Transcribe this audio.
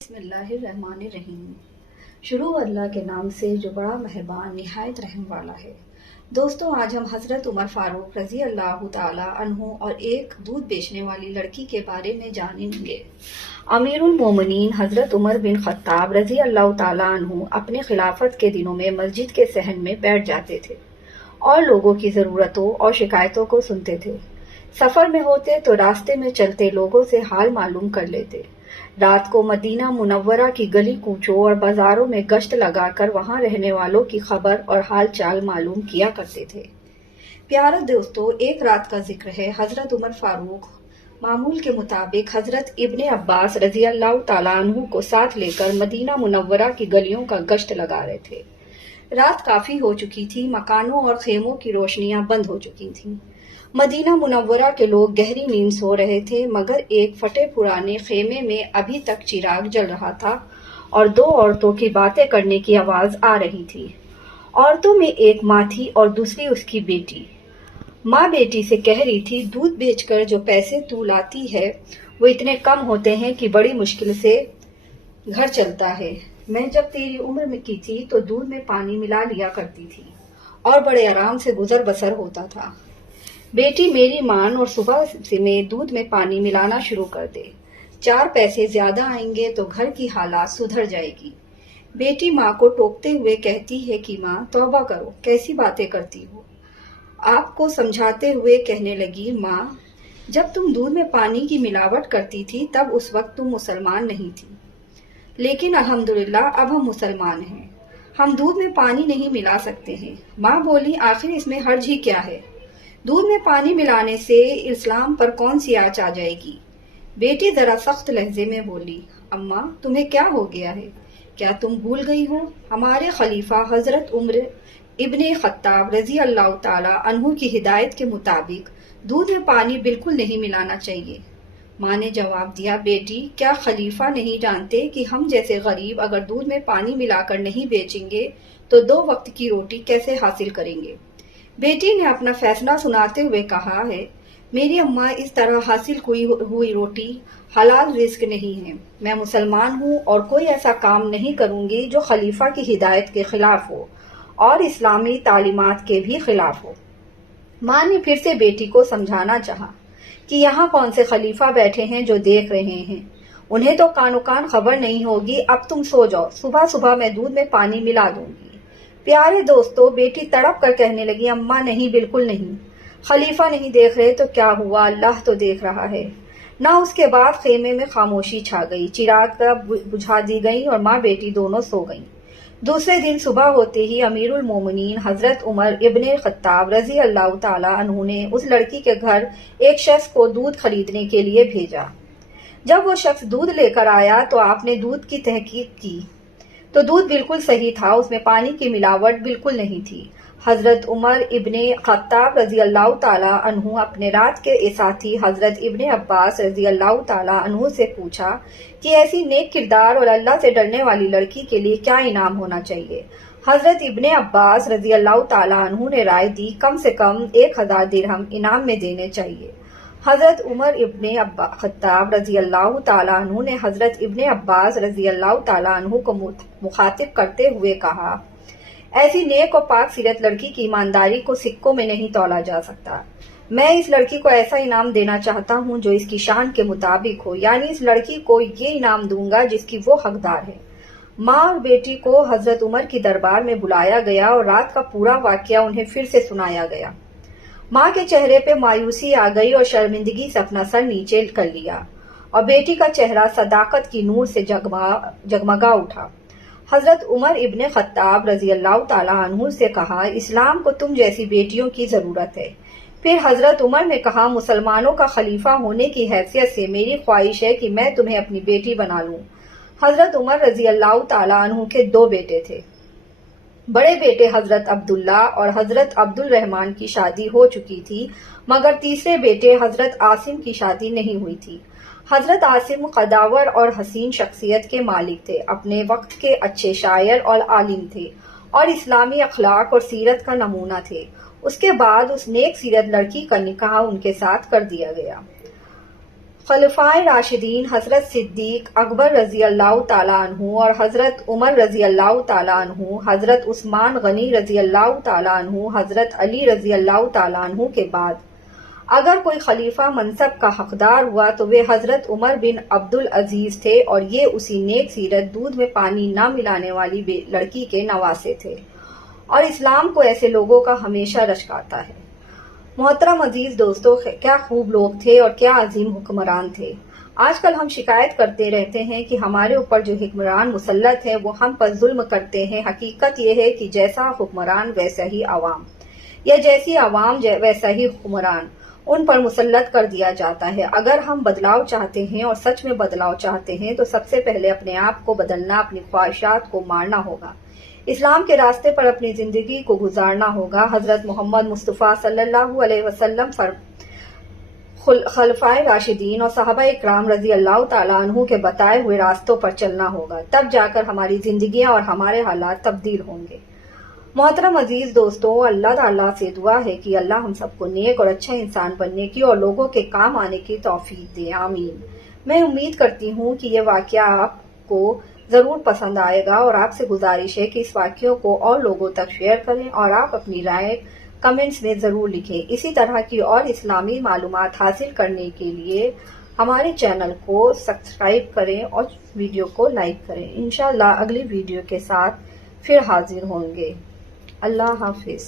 بسم اللہ الرحمن الرحیم۔ شروع اللہ کے نام سے جو بڑا مہربان نہایت رحم والا ہے۔ دوستو، آج ہم حضرت عمر فاروق رضی اللہ تعالی عنہ اور ایک دودھ بیچنے والی لڑکی کے بارے میں جانیں گے۔ امیر المومنین حضرت عمر بن خطاب رضی اللہ تعالی عنہ اپنے خلافت کے دنوں میں مسجد کے صحن میں بیٹھ جاتے تھے اور لوگوں کی ضرورتوں اور شکایتوں کو سنتے تھے۔ سفر میں ہوتے تو راستے میں چلتے لوگوں سے حال معلوم کر لیتے۔ رات کو مدینہ منورہ کی گلی کوچوں اور بازاروں میں گشت لگا کر وہاں رہنے والوں کی خبر اور حال چال معلوم کیا کرتے تھے۔ پیارے دوستو، ایک رات کا ذکر ہے۔ حضرت عمر فاروق معمول کے مطابق حضرت ابن عباس رضی اللہ تعالیٰ عنہ کو ساتھ لے کر مدینہ منورہ کی گلیوں کا گشت لگا رہے تھے۔ رات کافی ہو چکی تھی، مکانوں اور خیموں کی روشنیاں بند ہو چکی تھیں۔ مدینہ منورہ کے لوگ گہری نیند سو رہے تھے، مگر ایک پھٹے پرانے خیمے میں ابھی تک چراغ جل رہا تھا اور دو عورتوں کی باتیں کرنے کی آواز آ رہی تھی۔ عورتوں میں ایک ماں تھی اور دوسری اس کی بیٹی۔ ماں بیٹی سے کہہ رہی تھی، دودھ بیچ کر جو پیسے تو لاتی ہے وہ اتنے کم ہوتے ہیں کہ بڑی مشکل سے گھر چلتا ہے۔ میں جب تیری عمر میں کی تھی تو دودھ میں پانی ملا لیا کرتی تھی اور بڑے آرام سے گزر بسر ہوتا تھا۔ بیٹی میری مان اور صبح سے میں دودھ میں پانی ملانا شروع کر دے، 4 پیسے زیادہ آئیں گے تو گھر کی حالات سدھر جائے گی۔ بیٹی ماں کو ٹوکتے ہوئے کہتی ہے کہ ماں توبہ کرو، کیسی باتیں کرتی ہو۔ آپ کو سمجھاتے ہوئے کہنے لگی، ماں جب تم دودھ میں پانی کی ملاوٹ کرتی تھی تب اس وقت تم مسلمان نہیں تھی، لیکن الحمدللہ اب ہم مسلمان ہیں، ہم دودھ میں پانی نہیں ملا سکتے ہیں۔ ماں بولی، آخر اس میں حرج ہی کیا ہے؟ دودھ میں پانی ملانے سے اسلام پر کون سی آنچ آ جائے گی؟ بیٹی ذرا سخت لہجے میں بولی، اماں تمہیں کیا ہو گیا ہے؟ کیا تم بھول گئی ہو ہمارے خلیفہ حضرت عمر ابن خطاب رضی اللہ تعالی عنہ کی ہدایت کے مطابق دودھ میں پانی بالکل نہیں ملانا چاہیے۔ ماں نے جواب دیا، بیٹی کیا خلیفہ نہیں جانتے کہ ہم جیسے غریب اگر دودھ میں پانی ملا کر نہیں بیچیں گے تو 2 وقت کی روٹی کیسے حاصل کریں گے؟ بیٹی نے اپنا فیصلہ سناتے ہوئے کہا ہے، میری اماں اس طرح حاصل ہوئی روٹی حلال رزق نہیں ہے۔ میں مسلمان ہوں اور کوئی ایسا کام نہیں کروں گی جو خلیفہ کی ہدایت کے خلاف ہو اور اسلامی تعلیمات کے بھی خلاف ہو۔ ماں نے پھر سے بیٹی کو سمجھانا چاہا کہ یہاں کون سے خلیفہ بیٹھے ہیں جو دیکھ رہے ہیں، انہیں تو کانو کان خبر نہیں ہوگی، اب تم سو جاؤ، صبح صبح میں دودھ میں پانی ملا دوں گی۔ پیارے دوستو، بیٹی تڑپ کر کہنے لگی، اماں نہیں، بالکل نہیں، خلیفہ نہیں دیکھ رہے تو کیا ہوا، اللہ تو دیکھ رہا ہے۔ نہ اس کے بعد خیمے میں خاموشی چھا گئی، چراغ بجھا دی گئی اور ماں بیٹی دونوں سو گئیں۔ دوسرے دن صبح ہوتے ہی امیر المومنین حضرت عمر ابن خطاب رضی اللہ تعالی عنہ نے اس لڑکی کے گھر ایک شخص کو دودھ خریدنے کے لیے بھیجا۔ جب وہ شخص دودھ لے کر آیا تو آپ نے دودھ کی تحقیق کی تو دودھ بالکل صحیح تھا، اس میں پانی کی ملاوٹ بالکل نہیں تھی۔ حضرت عمر ابن خطاب رضی اللہ تعالی عنہ اپنے رات کے ساتھی حضرت ابن عباس رضی اللہ تعالی عنہ سے پوچھا کہ ایسی نیک کردار اور اللہ سے ڈرنے والی لڑکی کے لیے کیا انعام ہونا چاہیے؟ حضرت ابن عباس رضی اللہ تعالی عنہ نے رائے دی، کم سے کم 1000 درہم انعام میں دینے چاہیے۔ حضرت عمر ابن خطاب رضی اللہ تعالیٰ عنہ نے حضرت ابن عباس رضی اللہ تعالیٰ عنہ کو مخاطب کرتے ہوئے کہا، ایسی نیک و پاک سیرت لڑکی کی ایمانداری کو سکوں میں نہیں تولا جا سکتا۔ میں اس لڑکی کو ایسا انعام دینا چاہتا ہوں جو اس کی شان کے مطابق ہو، یعنی اس لڑکی کو یہ انعام دوں گا جس کی وہ حقدار ہے۔ ماں اور بیٹی کو حضرت عمر کی دربار میں بلایا گیا اور رات کا پورا واقعہ انہیں پھر سے سنایا گیا۔ ماں کے چہرے پہ مایوسی آ گئی اور شرمندگی سے اپنا سر نیچے کر لیا اور بیٹی کا چہرہ صداقت کی نور سے جگمگا اٹھا۔ حضرت عمر ابن خطاب رضی اللہ تعالیٰ عنہ سے کہا، اسلام کو تم جیسی بیٹیوں کی ضرورت ہے۔ پھر حضرت عمر نے کہا، مسلمانوں کا خلیفہ ہونے کی حیثیت سے میری خواہش ہے کہ میں تمہیں اپنی بیٹی بنا لوں۔ حضرت عمر رضی اللہ تعالیٰ عنہ کے 2 بیٹے تھے۔ بڑے بیٹے حضرت عبداللہ اور حضرت عبد الرحمن کی شادی ہو چکی تھی، مگر تیسرے بیٹے حضرت عاصم کی شادی نہیں ہوئی تھی۔ حضرت عاصم قداور اور حسین شخصیت کے مالک تھے، اپنے وقت کے اچھے شاعر اور عالم تھے اور اسلامی اخلاق اور سیرت کا نمونہ تھے۔ اس کے بعد اس نیک سیرت لڑکی کا نکاح ان کے ساتھ کر دیا گیا۔ خلفائے راشدین حضرت صدیق اکبر رضی اللہ تعالیٰ عنہ اور حضرت عمر رضی اللہ تعالیٰ عنہ، حضرت عثمان غنی رضی اللہ تعالیٰ عنہ، حضرت علی رضی اللہ تعالیٰ عنہ کے بعد اگر کوئی خلیفہ منصب کا حقدار ہوا تو وہ حضرت عمر بن عبد العزیز تھے، اور یہ اسی نیک سیرت دودھ میں پانی نہ ملانے والی لڑکی کے نواسے تھے، اور اسلام کو ایسے لوگوں کا ہمیشہ رشک آتا ہے۔ محترم عزیز دوستو، کیا خوب لوگ تھے اور کیا عظیم حکمران تھے۔ آج کل ہم شکایت کرتے رہتے ہیں کہ ہمارے اوپر جو حکمران مسلط ہیں وہ ہم پر ظلم کرتے ہیں۔ حقیقت یہ ہے کہ جیسا حکمران ویسا ہی عوام، یا جیسی عوام ویسا ہی حکمران ان پر مسلط کر دیا جاتا ہے۔ اگر ہم بدلاؤ چاہتے ہیں اور سچ میں بدلاؤ چاہتے ہیں تو سب سے پہلے اپنے آپ کو بدلنا، اپنی خواہشات کو مارنا ہوگا، اسلام کے راستے پر اپنی زندگی کو گزارنا ہوگا۔ حضرت محمد مصطفیٰ صلی اللہ علیہ وسلم خلفائے راشدین اور صحابہ اکرام رضی اللہ تعالیٰ عنہ کے بتائے ہوئے راستوں پر چلنا ہوگا، تب جا کر ہماری زندگیاں اور ہمارے حالات تبدیل ہوں گے۔ محترم عزیز دوستو، اللہ تعالیٰ سے دعا ہے کہ اللہ ہم سب کو نیک اور اچھا انسان بننے کی اور لوگوں کے کام آنے کی توفیق دے، آمین۔ میں امید کرتی ہوں کہ یہ واقعہ آپ کو ضرور پسند آئے گا، اور آپ سے گزارش ہے کہ اس واقعوں کو اور لوگوں تک شیئر کریں، اور آپ اپنی رائے کمنٹس میں ضرور لکھیں۔ اسی طرح کی اور اسلامی معلومات حاصل کرنے کے لیے ہمارے چینل کو سبسکرائب کریں اور ویڈیو کو لائک کریں۔ انشاءاللہ اگلی ویڈیو کے ساتھ پھر حاضر ہوں گے۔ اللہ حافظ۔